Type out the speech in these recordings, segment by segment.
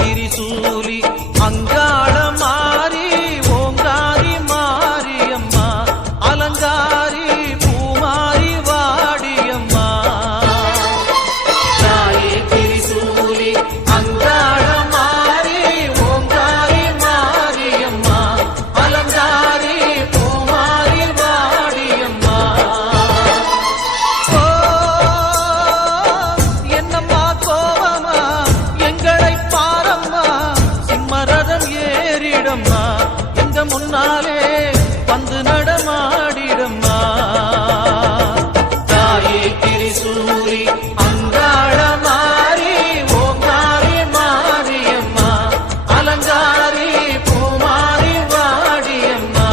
திரிசூலி அங்காள மாறி ஓங்காரி மாரியம்மா அலங்காரி பூமாரி வாடியம்மா தாயே திரிசூலி அங்காள மாறி ஓங்காரி மாரியம்மா அலங்காரி பூமாரி வாடியம்மா என்னம்மா கோவமா எங்களை பாரம்மா சிம்மரதம் ஏறிடம்மா எங்க முன்னாலே வந்து நடமாடிடம்மா தாயே திரிசூலி அங்காள மாறி ஓங்காரி மாரியம்மா அலங்காரி பூமாரி வாடியம்மா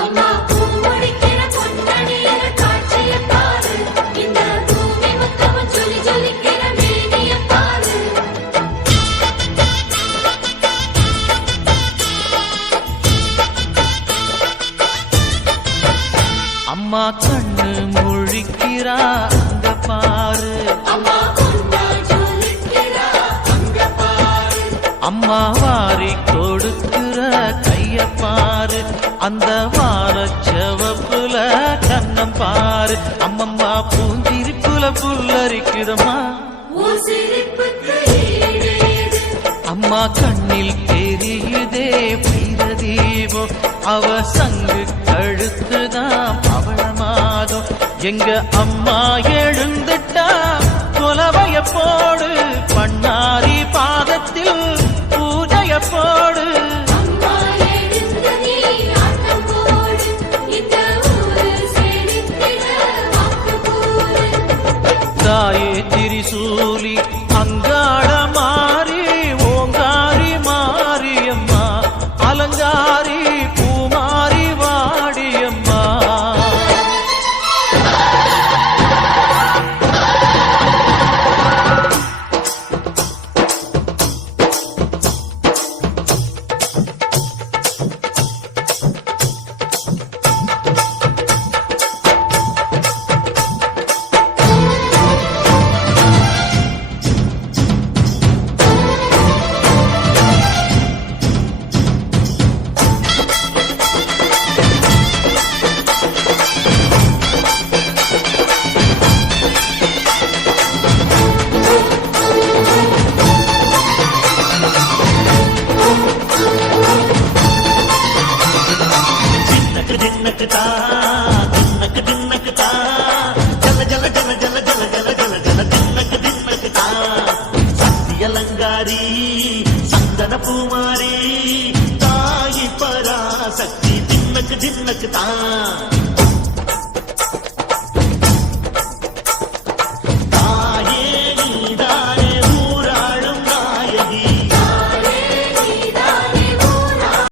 அம்மா பூமுடிக்கிற பொன்னணியில காட்சிய பாரு இந்த பூமி மொத்தமும் ஜொலி ஜொலிக்கிற மேனிய பாரு அம்மா கண்ணு முழிக்கிறா அங்க பாரு அம்மா பொன்னா ஜொலிக்கிறா அங்க பாரு அம்மா வாரி கொடுக்கிற கைய பாரு அந்த வாரச்சவப்புல கண்ணம் பாரு அம்மம்மா பூந்திருப்புல புல்லரிக்குதம்மா உன் சிரிப்புக்கு ஈடேது அம்மா கண்ணில் தெரியுதே வைரதீபம் அவ சங்கு கழுத்துதான் பவளமாதம் எங்க அம்மா எழுந்துட்டா கொலவைய போடு பண்ணாரி பாதத்தில் பூஜைய போடு அம்மா எழுந்து நீ ஆட்டம் போடு இந்த ஊரு செழித்திட வாக்கு கூறு தாயே திரிசூலி அங்காள மாறி ஓங்காரி மாரியம்மா அலங்காரி பூமாரி வாடியம்மா அலங்காரி சந்தன பூமாரி தாயி பராசக்தி தின்னக்கு தின்னக்கு தான்